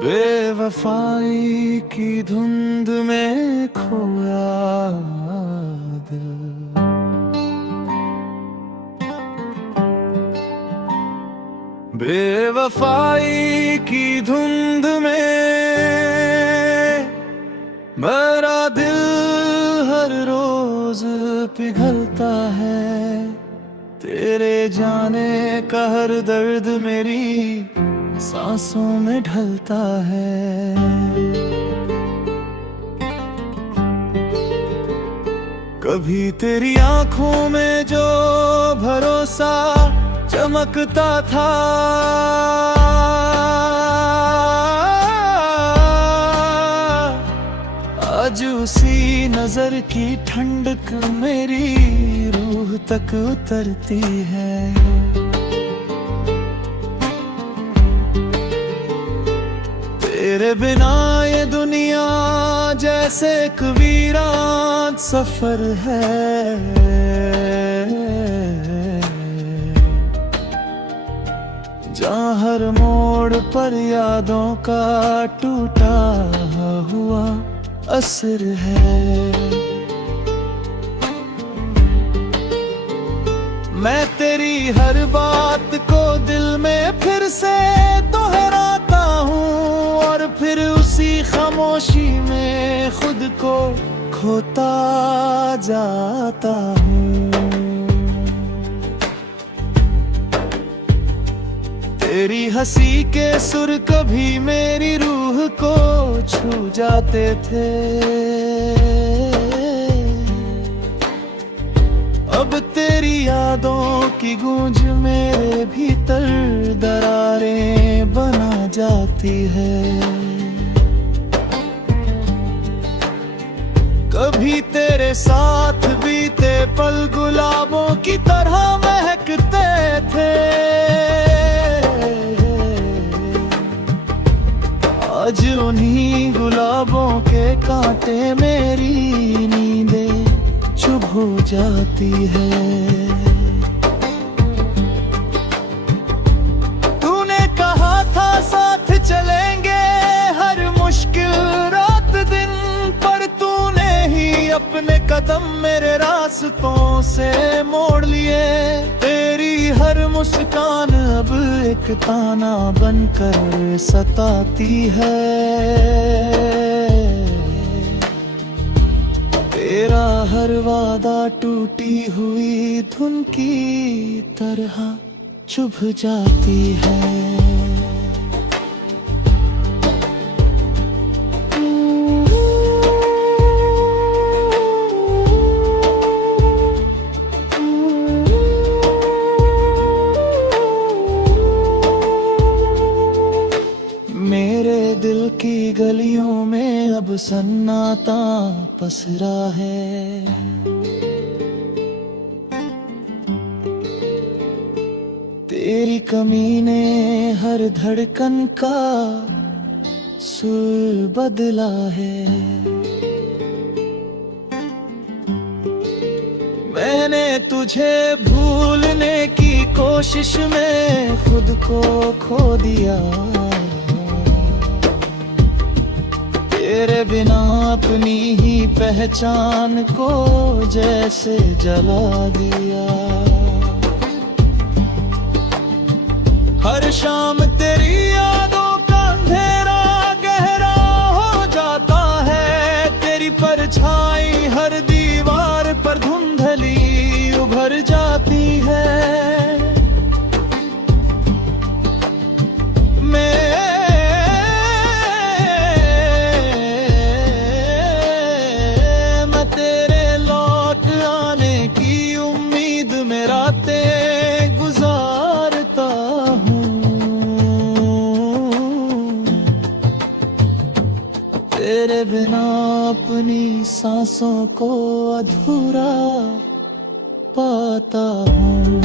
बेवफाई की धुंध में खोया दिल, बेवफाई की धुंध में मेरा दिल हर रोज पिघलता है। तेरे जाने का हर दर्द मेरी सांसों में ढलता है। कभी तेरी आंखों में जो भरोसा चमकता था, आज उसी नजर की ठंडक मेरी रूह तक उतरती है। तेरे बिना ये दुनिया जैसे एक वीरान सफर है। जहाँ हर मोड़ पर यादों का टूटा हुआ असर है। मैं तेरी हर बात को दिल में फिर से दोहराता हूँ और फिर उसी खामोशी में खुद को खोता जाता हूँ। तेरी हंसी के सुर कभी मेरी रूह को छू जाते थे, अब तेरी यादों की गूंज मेरे भीतर दरारें बना जाती है। कभी तेरे साथ बीते पल गुलाबों की तरह महकते थे, आज उन्हीं गुलाबों के कांटे मेरी नींदें चुभ हो जाती है। तूने कहा था साथ चलेंगे हर मुश्किल रात दिन, पर तूने ही अपने कदम मेरे रास्तों से मोड़ लिए। तेरी हर मुस्कान अब एक ताना बनकर सताती है। तेरा हर वादा टूटी हुई धुन की तरह चुभ जाती है। मेरे दिल की गलियों में अब सन्नाटा पसरा है। तेरी कमी ने हर धड़कन का सुर बदला है। मैंने तुझे भूलने की कोशिश में खुद को खो दिया। तेरे बिना अपनी ही पहचान को जैसे जला दिया। हर शाम तेरी यादों का अंधेरा गहरा हो जाता है। तेरी परछाई हर दीवार पर धुंधली उभर जाती है। गुजारता हूँ तेरे बिना अपनी सांसों को अधूरा पाता हूँ।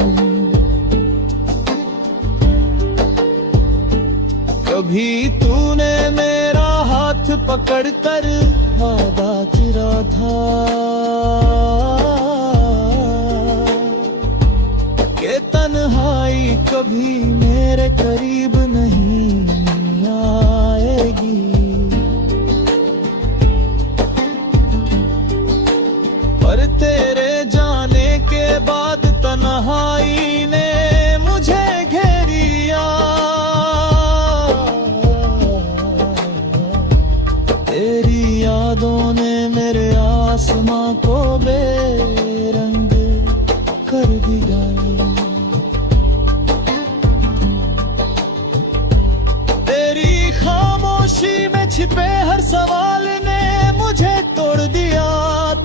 कभी तूने मेरा हाथ पकड़कर वादा किया था कि तन्हाई कभी मेरे करीब नहीं आएगी। बाद तन्हाई ने मुझे घेरिया। तेरी यादों ने मेरे आसमां को बेरंग कर दिया। तेरी खामोशी में छिपे हर सवाल ने मुझे तोड़ दिया।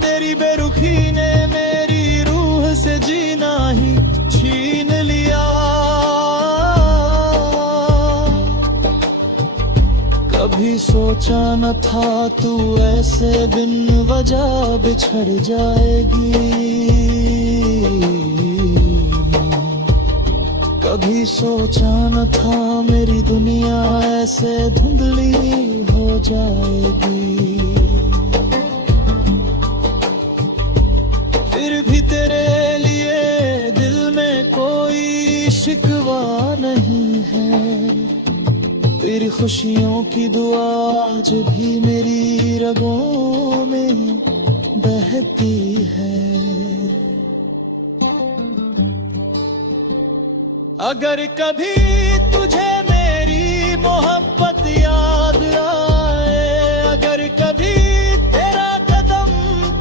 तेरी बेरुखी ने मेरी रूह से जीना ही छीन लिया। कभी सोचा न था तू ऐसे बिन वजह बिछड़ जाएगी। कभी सोचा न था मेरी दुनिया ऐसे धुंधली हो जाएगी। फिर भी तेरे लिए दिल में कोई शिकवा नहीं है। तेरी खुशियों की दुआ आज भी मेरी रगों में बहती है। अगर कभी तुझे मेरी मोहब्बत याद आए, अगर कभी तेरा कदम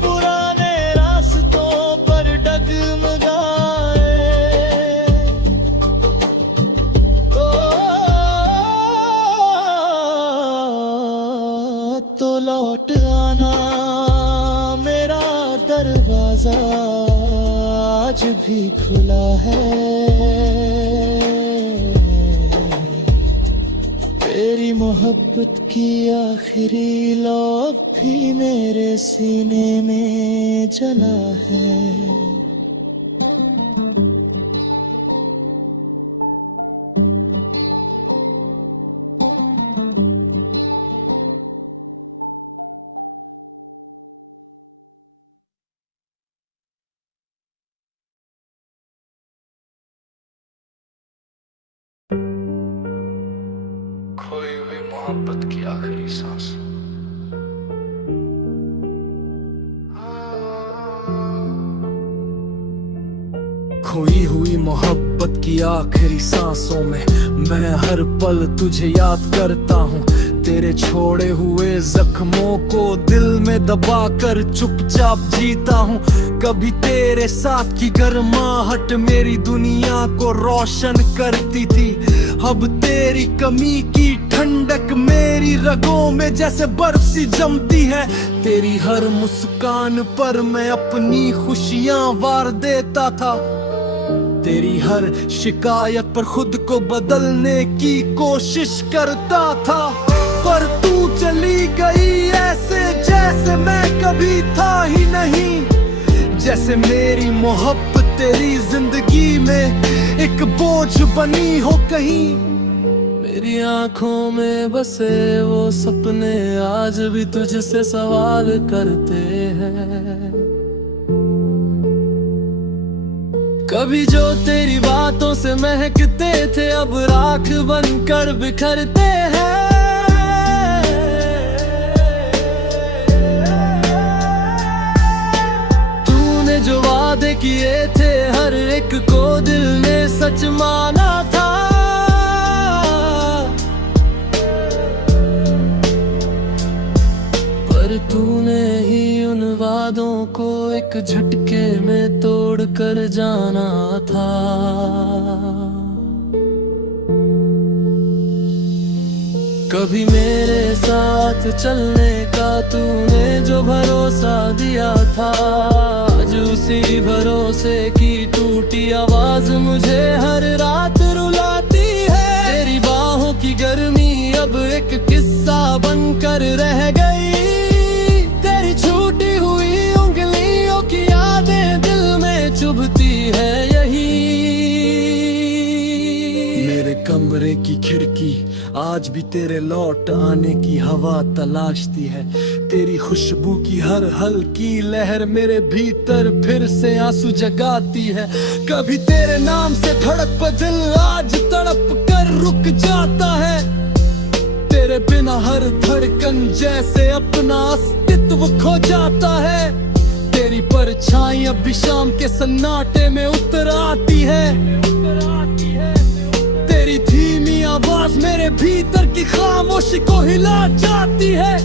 पुराने रास्तों पर डगमगाए, तो लौट आना। मेरा दरवाजा आज भी खुला है। तेरी मोहब्बत की आखिरी लौ भी मेरे सीने में जला है। खोई हुई मोहब्बत की आखिरी सांस। खोई हुई मोहब्बत की आखिरी सांसों में मैं हर पल तुझे याद करता हूँ। तेरे छोड़े हुए जख्मों को दिल में दबा कर चुपचाप जीता हूँ। कभी तेरे साथ की गर्माहट मेरी दुनिया को रोशन करती थी। अब तेरी कमी की ठंडक मेरी रगों में जैसे बर्फ सी जमती है। तेरी हर मुस्कान पर मैं अपनी खुशियां वार देता था। तेरी हर शिकायत पर खुद को बदलने की कोशिश करता था। पर तू चली गई ऐसे जैसे मैं कभी था ही नहीं। जैसे मेरी मोहब्बत तेरी जिंदगी में एक बोझ बनी हो कहीं। मेरी आंखों में बसे वो सपने आज भी तुझसे सवाल करते हैं। कभी जो तेरी बातों से महकते थे अब राख बनकर बिखरते हैं। तूने जो वादे किए थे हर एक को दिल ने सच माना था। पर तूने ही उन वादों को एक झटके में तोड़ कर जाना था। कभी मेरे साथ चलने का तूने जो भरोसा दिया था, आज उसी भरोसे की टूटी आवाज मुझे हर रात रुलाती है। तेरी बाहों की गर्मी अब एक किस्सा बनकर रह गई। तेरी छूटी हुई उंगलियों की यादें दिल में चुभती है यही। मेरे कमरे की खिड़की आज भी तेरे लौट आने की हवा तलाशती है। तेरी खुशबू की हर हल्की लहर मेरे भीतर फिर से आंसू जगाती है। कभी तेरे नाम से धड़क पर दिल आज तड़प कर रुक जाता है। तेरे बिना हर धड़कन जैसे अपना अस्तित्व खो जाता है। तेरी परछाई अब भी शाम के सन्नाटे में उतर आती है। तेरी धीमी आवाज मेरे भीतर की खामोशी को हिला जाती है।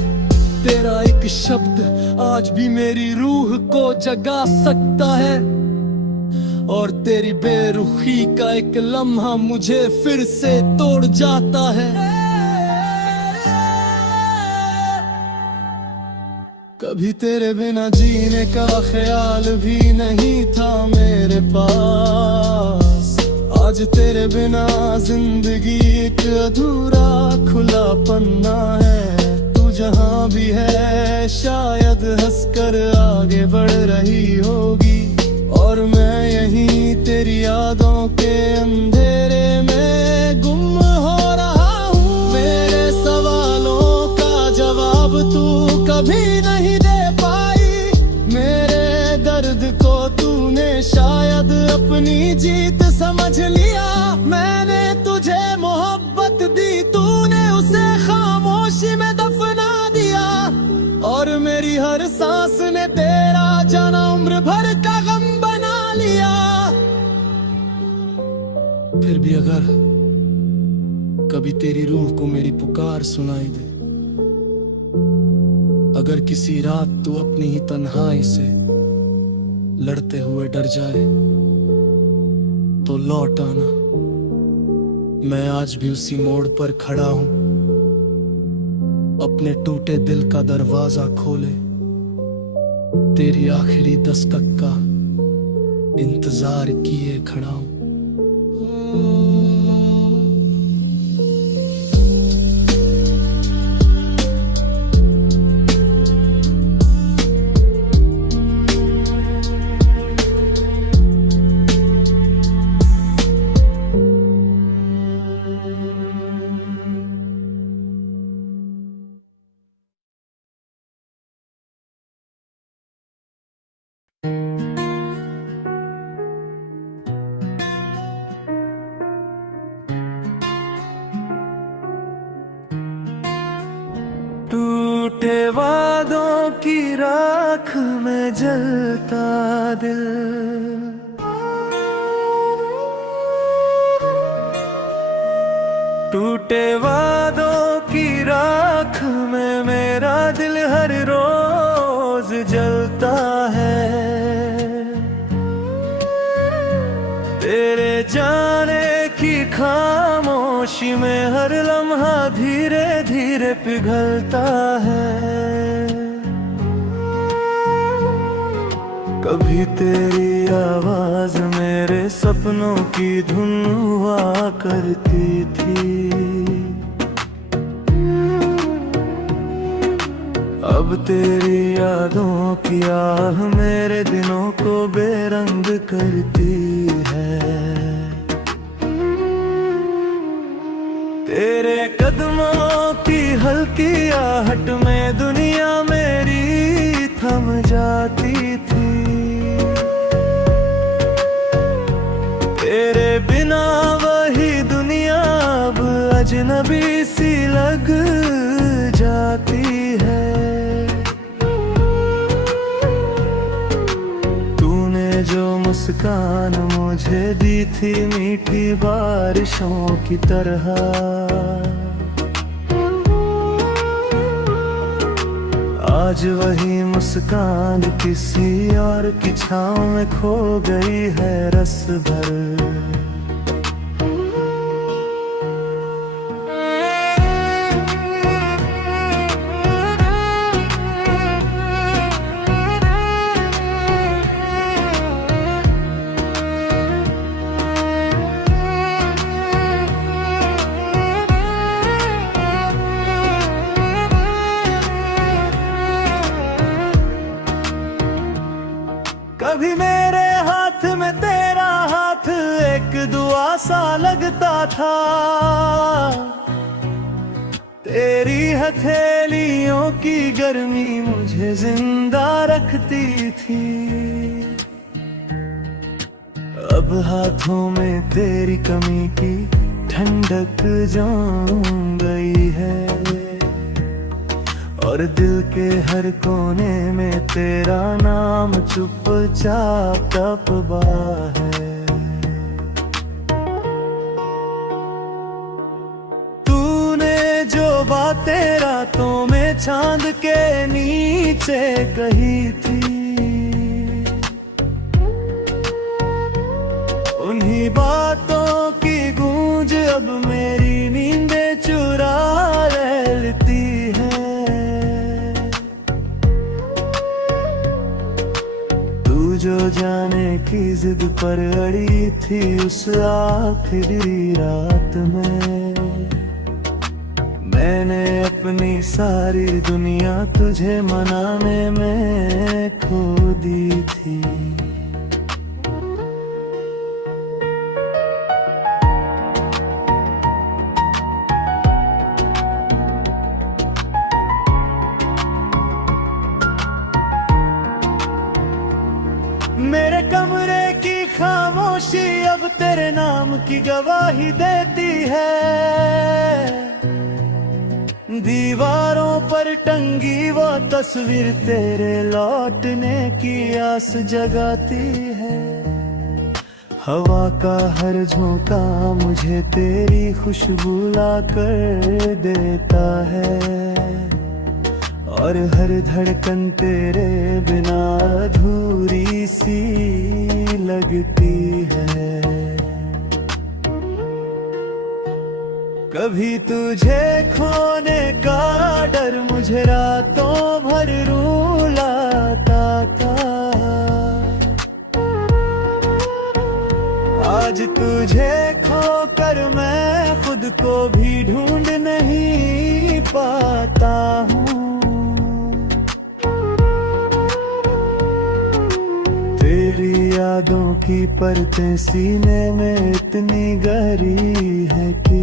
तेरा एक शब्द आज भी मेरी रूह को जगा सकता है, और तेरी बेरुखी का एक लम्हा मुझे फिर से तोड़ जाता है। कभी तेरे बिना जीने का ख्याल भी नहीं था मेरे पास। आज तेरे बिना जिंदगी एक अधूरा खुला पन्ना है। तू जहाँ भी है शायद हंसकर आगे बढ़ रही होगी, और मैं यहीं तेरी यादों के अंधेरे में गुम हो रहा हूँ। मेरे सवालों का जवाब तू कभी नहीं दे पाई। मेरे दर्द को तूने शायद अपनी जीत समझ लिया। मैंने तुझे मोहब्बत दी, तूने उसे खामोशी में दफना दिया, और मेरी हर सांस ने तेरा जाना उम्र भर का गम बना लिया। फिर भी अगर कभी तेरी रूह को मेरी पुकार सुनाई दे, अगर किसी रात तू अपनी ही तन्हाई से लड़ते हुए डर जाए, तो लौट आना। मैं आज भी उसी मोड़ पर खड़ा हूं, अपने टूटे दिल का दरवाजा खोले तेरी आखिरी दस्तक का इंतजार किए खड़ा हूं। टूटे वादों की राख में जलता दिल, टूटे वादों की राख में मेरा दिल हर रोज जलता है। तेरे जाने की खामोशी में हर लम्हा धीरे धीरे पिघलता है। कभी तेरी आवाज मेरे सपनों की धुन हुआ करती थी, अब तेरी यादों की आह मेरे दिनों को बेरंग करती है। तेरे कदमों की हल्की आहट में दुनिया मेरी थम जाती थी। तेरे बिना वही दुनिया अब अजनबी सी लग जाती है। तूने जो मुस्कान मुझे दी थी मीठी बारिशों की तरह, आज वही मुस्कान किसी और की छाँव में खो गई है रस भर। कभी मेरे हाथ में तेरा हाथ एक दुआ सा लगता था। तेरी हथेलियों की गर्मी मुझे जिंदा रखती थी। अब हाथों में तेरी कमी की ठंडक जम गई है, और दिल के हर कोने में तेरा नाम चुपचाप दबा है। तूने जो बातें रातों में चांद के नीचे कही थी, उन्हीं बातों की गूंज अब मेरी नींदें चुरा लेती है। तू जो जाने की जिद पर अड़ी थी उस आखिरी रात में, मैंने अपनी सारी दुनिया तुझे मनाने में खो दी थी। मेरे कमरे की खामोशी अब तेरे नाम की गवाही देती है। दीवारों पर टंगी वो तस्वीर तेरे लौटने की आस जगाती है। हवा का हर झोंका मुझे तेरी खुशबू ला कर देता है, और हर धड़कन तेरे बिना अधूरी सी लगती है। कभी तुझे खोने का डर मुझे रातों भर रुलाता था, आज तुझे खोकर मैं खुद को भी ढूंढ नहीं पाता हूँ। तेरी यादों की परतें सीने में इतनी गहरी है कि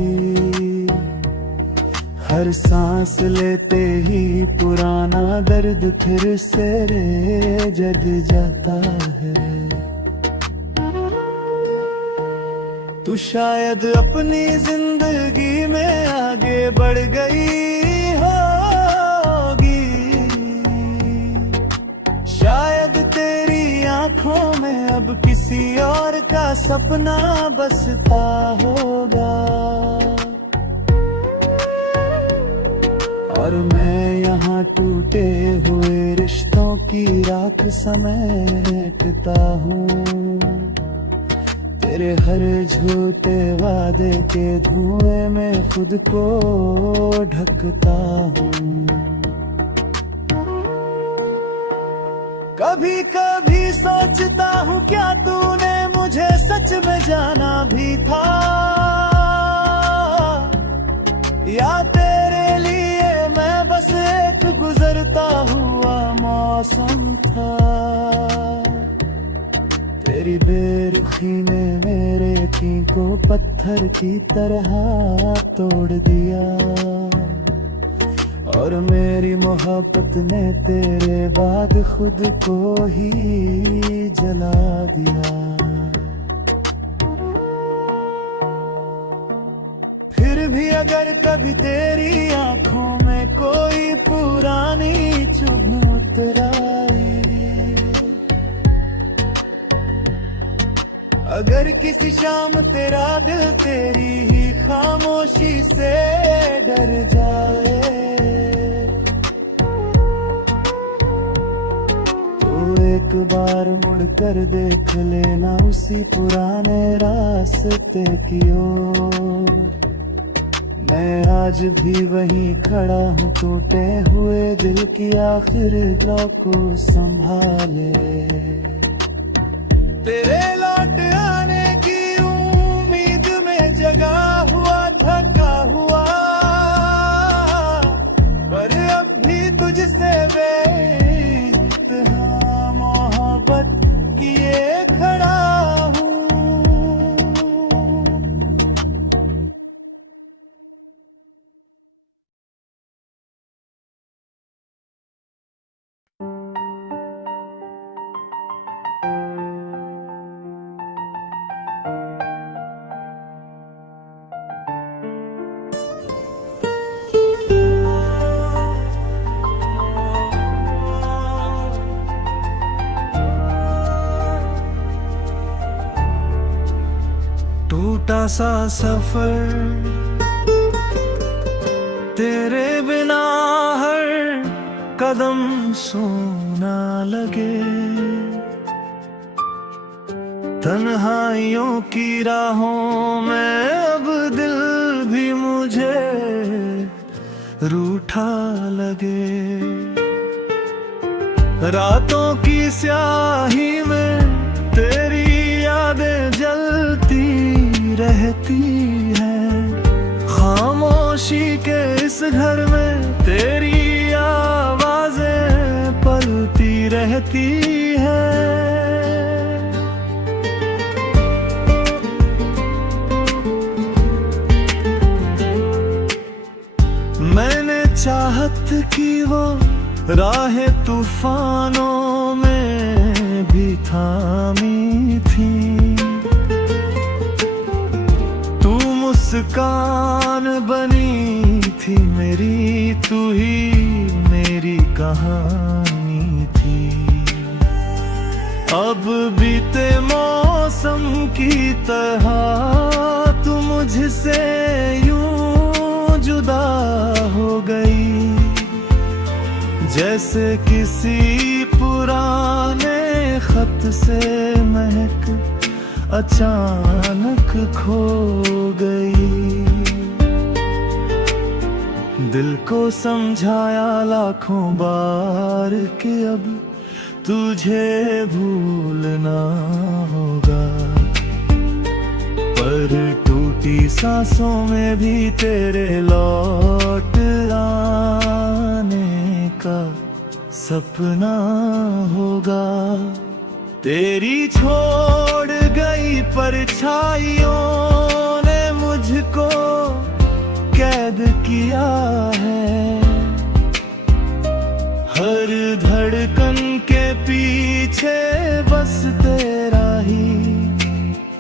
हर सांस लेते ही पुराना दर्द फिर से रे जग जाता है। तू शायद अपनी जिंदगी में आगे बढ़ गई होगी, शायद तेरी आंखों में अब किसी और का सपना बसता होगा, और मैं यहाँ टूटे हुए रिश्तों की राख समेटता हूँ। तेरे हर झूठे वादे के धुएं में खुद को ढकता हूँ। कभी कभी सोचता हूँ क्या तूने मुझे सच में जाना भी था, या तेरे लिए मैं बस एक गुजरता हुआ मौसम था। तेरी बेरुखी ने मेरे यकीन को पत्थर की तरह तोड़ दिया, और मेरी मोहब्बत ने तेरे बाद खुद को ही जला दिया। फिर भी अगर कभी तेरी आंखों में कोई पुरानी चुभ उतराई, अगर किसी शाम तेरा दिल तेरी ही खामोशी से डर जाए, तो एक बार मुड़ कर देख लेना उसी पुराने रास्ते की ओर। मैं आज भी वहीं खड़ा हूँ टूटे हुए दिल की आखिर लौ को संभाले। तेरे लौट आने की उम्मीद में जगा हुआ थका हुआ, पर अब भी तुझसे बेइंतहा मोहब्बत किए खड़ा हूँ। सा सफर, तेरे बिना हर कदम सोना लगे। तन्हाइयों की राहों में अब दिल भी मुझे रूठा लगे। रातों की स्याही में तेरी यादें जलती रहती है। खामोशी के इस घर में तेरी आवाजें पलती रहती है। मैंने चाहत की वो राहें तूफानों में भी थामी थी। तू मुस्कान बनी थी मेरी, तू ही मेरी कहानी थी। अब बीते मौसम की तरह तू मुझसे यूं जुदा हो गई। जैसे किसी पुराने खत से महक अचानक खो गई। दिल को समझाया लाखों बार कि अब तुझे भूलना होगा, पर टूटी सांसों में भी तेरे लौट आने का सपना होगा। तेरी छोड़ गई परछाइयों ने मुझको कैद किया है। हर धड़कन के पीछे बस तेरा ही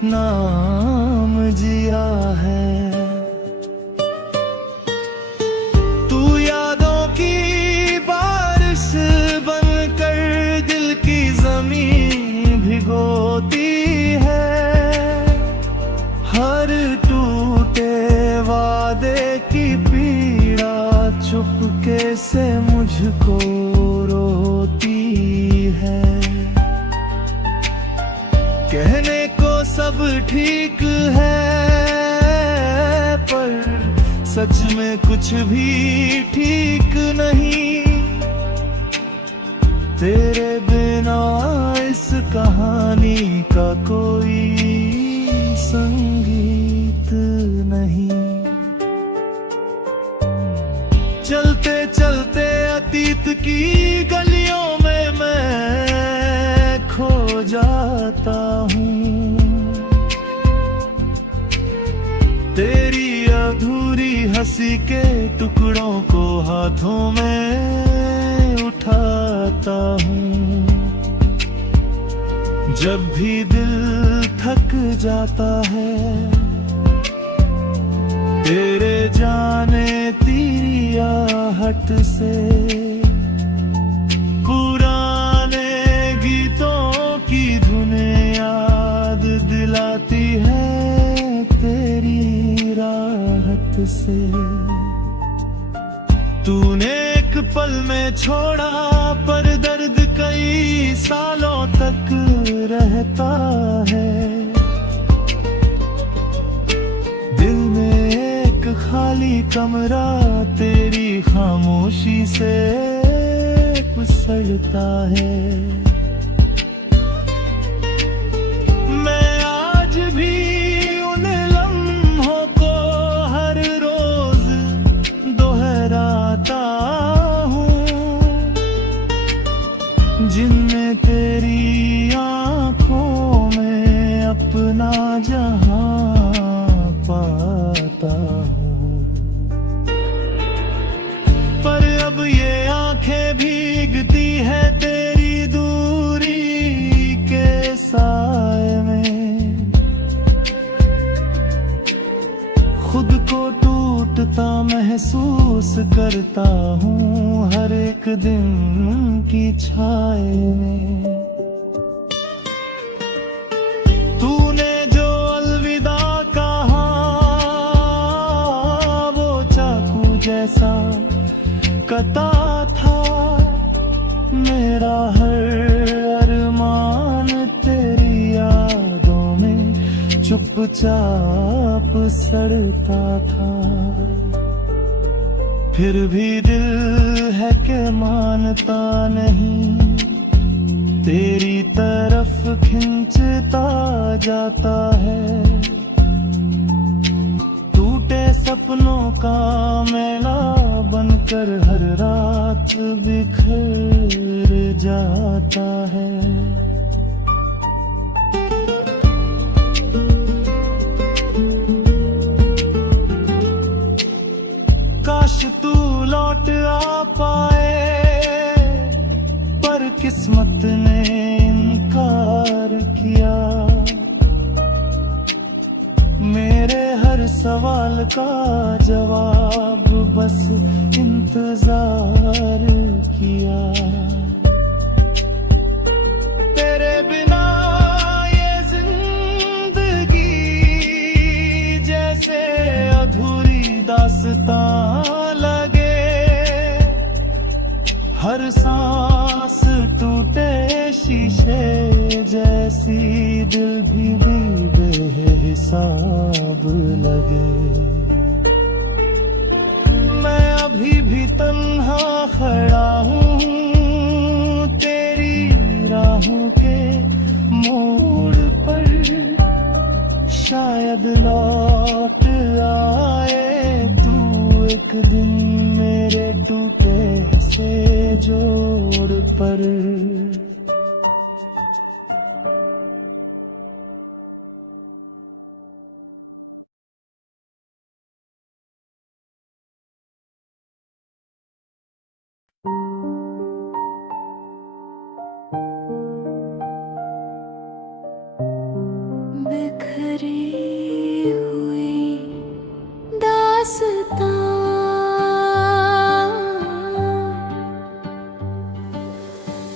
नाम जिया है। तू यादों की बारिश बनकर दिल की जमीन भिगोती है। हर टूटे वादे की पीड़ा चुपके से मुझको रोती है। कहने को सब ठीक है, पर सच में कुछ भी ठीक नहीं। तेरे बिना इस कहानी का कोई संगीत नहीं। चलते चलते अतीत की गलियों में मैं खो जाता हूँ। तेरी अधूरी हंसी के टुकड़ों को हाथों में उठाता हूँ। जब भी दिल थक जाता है, तेरे जाने तेरी आहट से पुराने गीतों की धुनें याद दिलाती है तेरी राहत से। तूने एक पल में छोड़ा, पर दर्द कई सालों तक रहता है। दिल में एक खाली कमरा तेरी खामोशी से कुसलता है। मैं आज भी उन लम्हों को हर रोज दोहराता हूँ, जिनमें तेरी आँखों में अपना जहां पाता हूँ। पर अब ये आंखें भीगती है तेरी दूरी के साए में। खुद को टूटता महसूस करता हूँ हर एक दिन की छाए में। तूने जो अलविदा कहा धड़कता था मेरा हर अरमान तेरी यादों में चुपचाप सड़ता था। फिर भी दिल है कि मानता नहीं, तेरी तरफ खिंचता जाता है। टूटे सपनों का मेला बनकर हर रात बिखर जाता है। काश तू लौट आ पाए, पर किस्मत ने इनकार किया। मेरे हर सवाल का जवाब बस इंतजार किया। तेरे बिना ये जिंदगी जैसे अधूरी दास्तां लगे। हर सांस टूटे शीशे जैसी, दिल भी बेहिसाब लगे। मैं अभी भी तन्हा खड़ा हूँ तेरी राहों के मोड़ पर। शायद लौट आए तू एक दिन मेरे टूटे से जोड़ पर। बिखरी हुई दास्तां,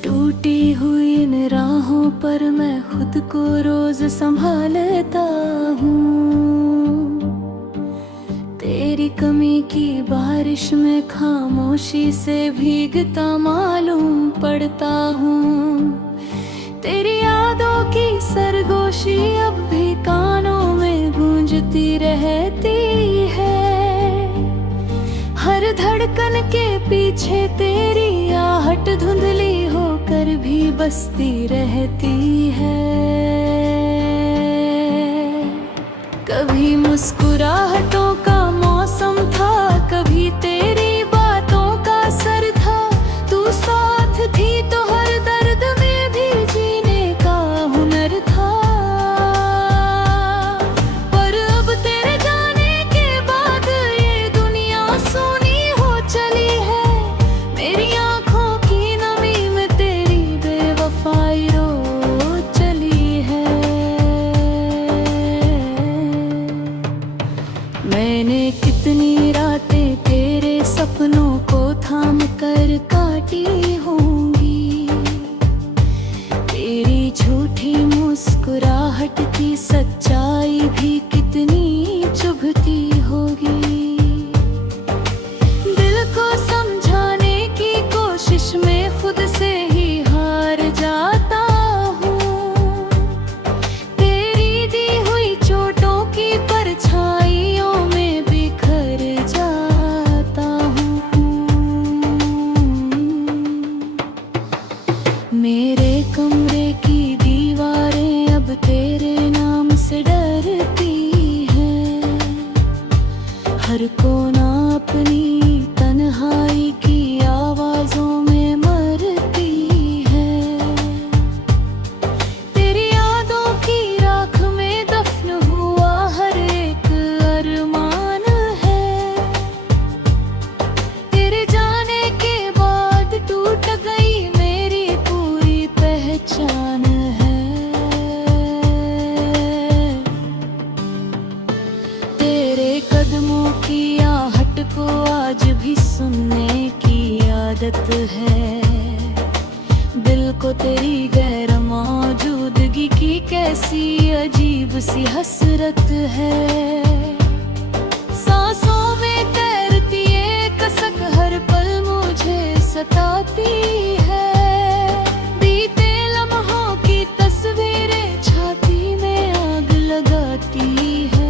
टूटी हुई इन राहों पर मैं खुद को रोज संभालता हूँ। तेरी कमी की बारिश में खामोशी से भीगता मालूम पड़ता हूँ। तेरी यादों की सरगोशी अब भी कानों में गूंजती रहती है। हर धड़कन के पीछे तेरी आहट धुंधली होकर भी बसती रहती है। कभी मुस्कुराहटों का मौसम था, कभी तेरी बातों का असर था। तू साथ थी तो हर दर्द में भी जीने का हुनर था। पर अब तेरे जाने के बाद ये दुनिया सूनी हो चली है। मेरी आंखों की नमी में तेरी बेवफाई रो चली है। मैंने कितनी रातें तेरे सपनों को थाम कर काटी होंगी। तेरी झूठी मुस्कुराहट की सच्चाई भी कितनी चुभती होगी। दिल को समझाने की कोशिश में खुद से ही हार जाता हूँ। तेरी दी हुई चोटों की परछाइयों में बिखर जाता हूँ। मेरे कमरे की दीवारें अब तेरे नाम से डरती हैं। हर कोना अपनी तन्हाई की आवाजों में मरती है। तेरी यादों की राख में दफन हुआ हर एक अरमान है। तेरे जाने के बाद टूट गई मेरी पूरी पहचान है। तेरे कदमों की आहट को आज भी सुनने की आदत है। दिल को तेरी गैर मौजूदगी की कैसी अजीब सी हसरत है। सांसों में तैरती एक कसक हर पल मुझे सताती है। बीते लम्हों की तस्वीरें छाती में आग लगाती है।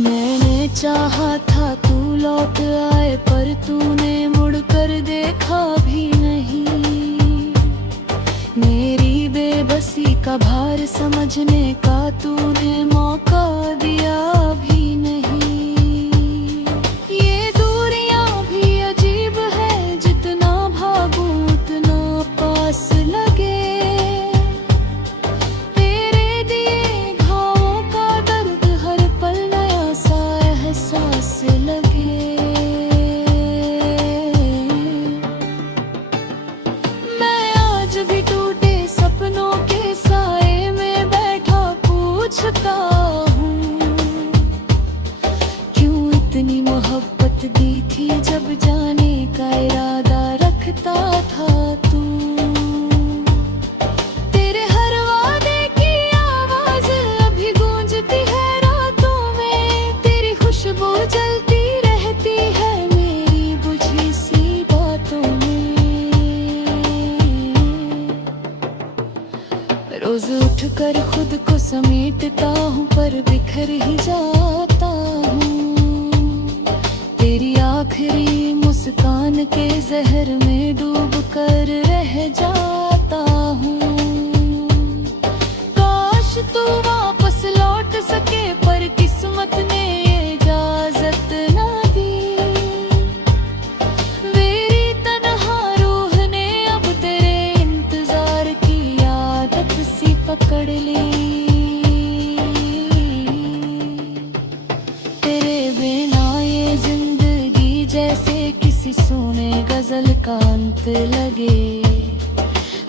मैंने चाहा था तू लौट आए, पर तूने मुड़ कर देखा भी नहीं। मेरी बेबसी का भार समझने का तूने मौका दिया भी नहीं। ये दूरियां भी अजीब है, जितना भागूं उतना पास लगे। तेरे दिए घावों का दर्द हर पल नया सा एहसास लगे। मैं आज भी टूटे सपनों के साए में बैठा पूछता हूँ, क्यों इतनी मोहब्बत दी थी जब जाने का इरादा रखता था तू। तेरे हर वादे की आवाज अभी गूंजती है रातों में। तेरी खुशबू जलती रहती है मेरी बुझी सी बातों में। रोज उठकर खुद को समेटता हूँ, पर बिखर ही जाता हूँ। तेरी आखिरी मुस्कान के जहर में डूब कर रह जाता हूँ। काश तू वापस लौट सके, पर किस्मत ने ये इजाजत ना दी। मेरी तन्हा रूह ने अब तेरे इंतजार की आदत सी पकड़ ली। तेरे बिना ये जिंदगी जैसे किसी सोने गजल का अंत लगे।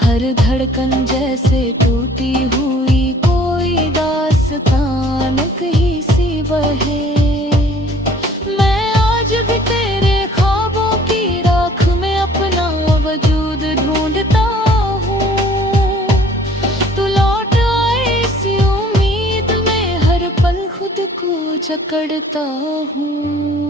हर धड़कन जैसे टूटी हुई कोई दास्तान कहीं सी बहे। मैं आज भी तेरे ख्वाबों की राख में अपना वजूद ढूंढता हूँ। तू लौट आए इसी उम्मीद में हर पल खुद को जकड़ता हूँ।